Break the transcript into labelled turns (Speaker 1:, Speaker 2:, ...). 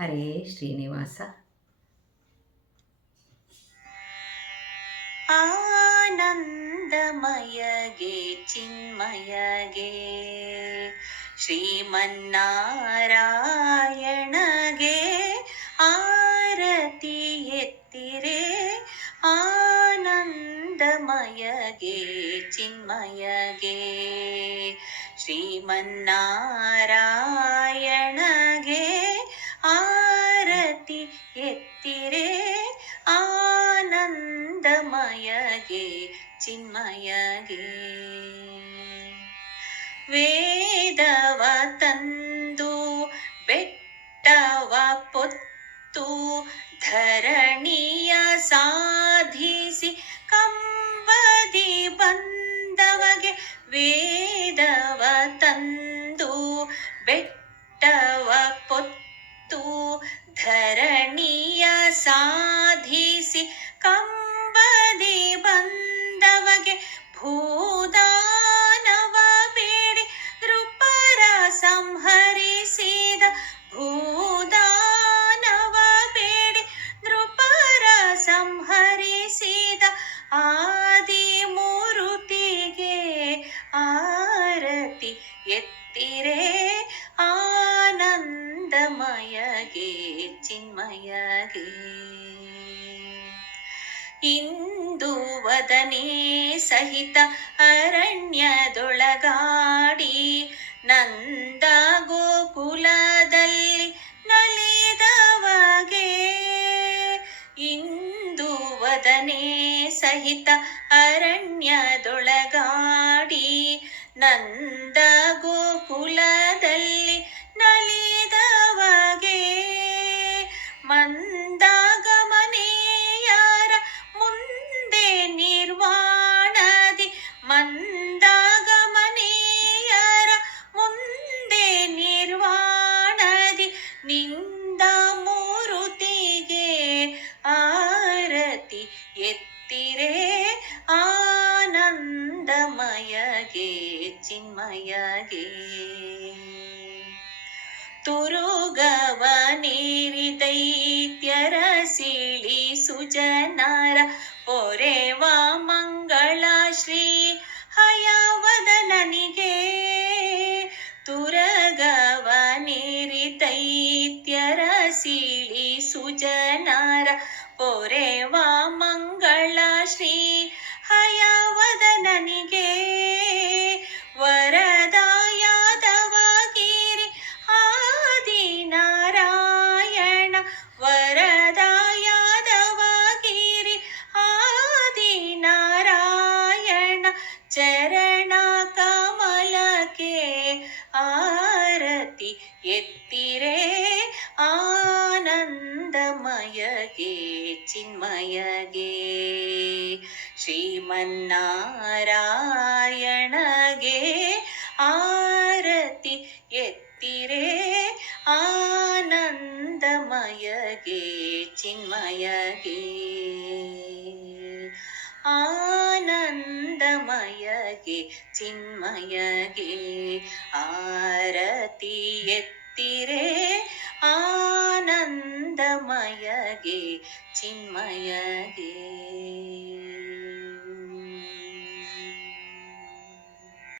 Speaker 1: ಹರೇ ಶ್ರೀನಿವಾಸ.
Speaker 2: ಆನಂದಮಯಗೆ ಚಿನ್ಮಯಗೆ ಶ್ರೀಮನ್ನಾರಾಯಣಗೆ ಆರತಿ ಎತ್ತಿರೆ ಆನಂದಮಯಗೆ ಚಿನ್ಮಯಗೆ ಶ್ರೀಮನ್ನಾರಾಯಣಗೆ ಚಿನ್ಮಯಗೆ ವೇದವ ತಂದು ಸಂಹರಿಸಿದ ಭೂದಾನವ ಬೇಡಿ ನೃಪರ ಸಂಹರಿಸಿದ ಆದಿ ಮೂರುತಿಗೆ ಆರತಿ ಎತ್ತಿರೆ ಆನಂದಮಯಗೆ ಚಿನ್ಮಯಗೆ. ಇಂದು ವದನೆ ಸಹಿತ ಅರಣ್ಯದೊಳಗಾಡಿ ನಂದ ಸಹಿತ ಅರಣ್ಯದೊಳಗಾಡಿ ನಂದ ಗೋಕುಲದಲ್ಲಿ ಎತ್ತಿರೆ ಆನಂದಮಯಗೆ, ಚಿನ್ಮಯಗೆ. ತುರುಗವ ನೀರಿ ದೈತ್ಯರ ಸಿಳಿ ಸುಜನರ ಪೊರೆವ ಮಂಗಳ ಶ್ರೀ ಹಯವದನನಿಗೆ. ತುರಗವ ನೀರಿದೈತ್ಯರ ಸಿಳಿ ಸುಜನರ ಪೊರೆವ ಆರತಿ ಎತ್ತಿರೆ ಆನಂದಮಯಗೆ ಚಿನ್ಮಯಗೆ ಶ್ರೀಮನ್ನಾರಾಯಣಗೆ ಆರತಿ ಎತ್ತಿರೆ ಆನಂದಮಯಗೆ ಚಿನ್ಮಯಗೆ ಆನಂದಮಯಗೆ ಚಿನ್ಮಯಗೆ ಆರತಿ ಎತ್ತಿರೆ. ಆನಂದಮಯಗೆ ಚಿನ್ಮಯಗೆ.